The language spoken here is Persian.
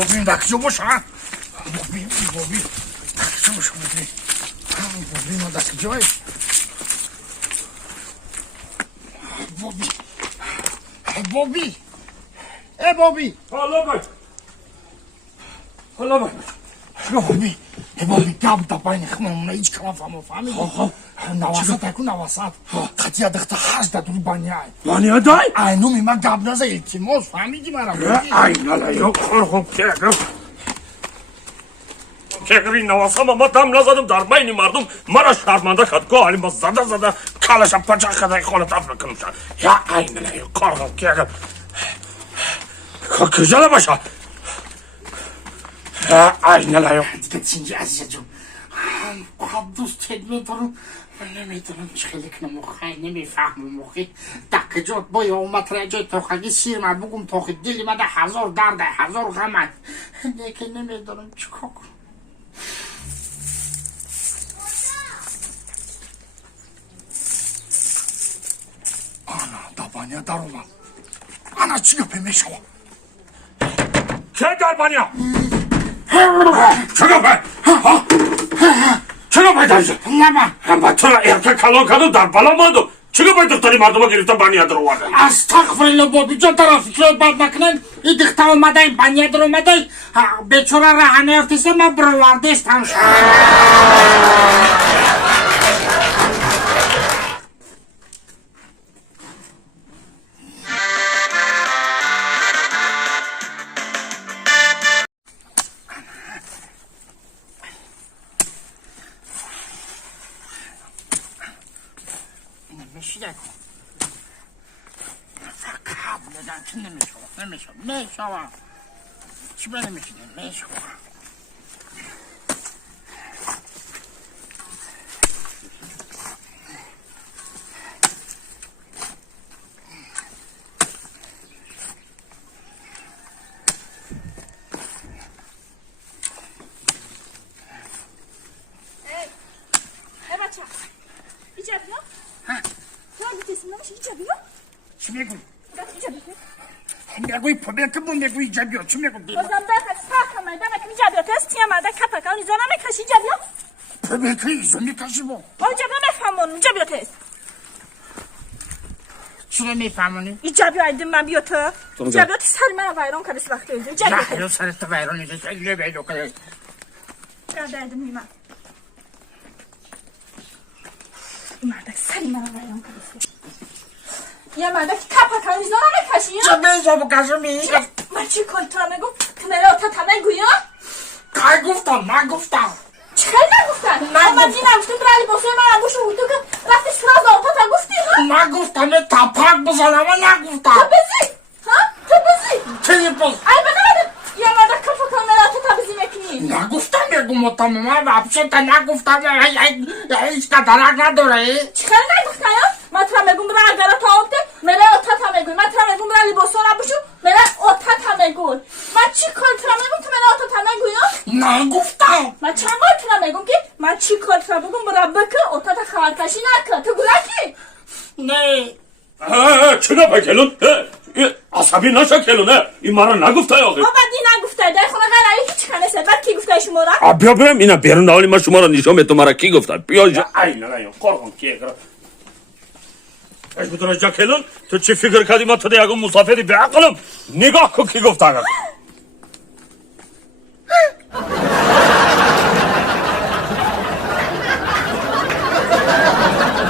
بابی دکتر باشه بابی دکتر باشه بابی ما دکتر جای بابی حالا باید بابی گب دا باین خمامونه هیچ کلام فهمید نواسط اکو نواسط خطیه دخته هشت دور بانیای بانیای دای؟ اینو میمه گب نزه التماس فهمیدی مرا این علیه خورخم که این نواسم ما دم نزدم در بین مردم مرا شرمنده کرد گاه حالی ما زده کلشم پچه خدای خالت افر کنمشن یا این علیه خورخم که کجا باشه این علیه دیگه چینجی عزیزه جون خواب دوست میدارم من نمیدونم چه خیلی کنم مخی نمیفهمم مخی دکه جات باید اومد رجای تاخگی سیر من بگم تاخی دلی من 1000 درده 1000 غمت دیگه نمیدونم چه کنم آنا دابانیا در اومد آنا چیو پیمیشو که دربانیا چرا باید دارید؟ نمه تو را ارکه کلان کردم در بلا ماندم چرا باید دختری مردم ها گرفتن بانیا در اومده؟ استغفرالله بابی جان در فکر بد نکنین این دختر اومده این بانیا در اومده بیچاره رهنه افتیسه من برواردهش تم شد فقط نگن که نمیشوه چی به نمیشوه بچه اینجا بیا تو اگه تسمیم نمیشه اینجا بیا چی میگوی؟ اینجا بیا میگوی پدرتمون میگوی اینجا بیا چی میگوی؟ بازم بخد ساخم دمک اینجا بیا تو استیم مرده کپک اون ایزا نمیکشی اینجا بیا پدرت ایزا میکشی با اینجا بیا نفهمون اینجا بیا تو است چی نمیفهمونی؟ اینجا بیا ایدیم من بیا تو اینجا بیا تو سر من ویران کرد وقتی اینجا بیا نه سرت ویران نیست اینجا بیدو کنی کرده ایدیم میمن این مردک سری من ویران کرد یه مردک کپک اون ایزا نمیکشی چه بیزا بکشمی؟ من چی کنی تو نگو کنره تا تمنگو یا که گفتم من گفتم چه نگفتن؟ من این نگفتم برای باسه من انگوش رو تو که رفتی سراز آتا تا گفتی ها؟ من گفتم تپک بزنم من نگفتم تو بزی؟ ها؟ تو بزی؟ چه بز؟ ای بده یه مدر کفا کامرات تا بزی میکنی نگفتم بگو مطمئن من وابشه تا نگفتم هیچ درک نداره چه نگفتن یا؟ من ترا میگم برای اگر تا آبده میره آتا تا میگوی من ترا میگم برای لباسا نبوشو میره آتا تا میگوی من چی کار ترا میگم تو میره آتا تا میگوی یا؟ نگفتم من چند بار ترا میگم که من چی کار ترا بگم برای بکر آتا تا خواهرکشی نکن تو گلکی نه چرا باید کلون؟ عصبی نشه کلونه این مرا نگفته آقی بابا دی نگفته در خونه قراری هیچ خانه سر بعد کی گفته شما را؟ بیا برم اینا بیرون حالی من شما را نشان به تو مرا کی گفته بیا جا این نه قربان کی کرد اش بدون جا کلون تو چی فکر کردی من تو دیگه مسافری به عقلم نگاه کو کی گفته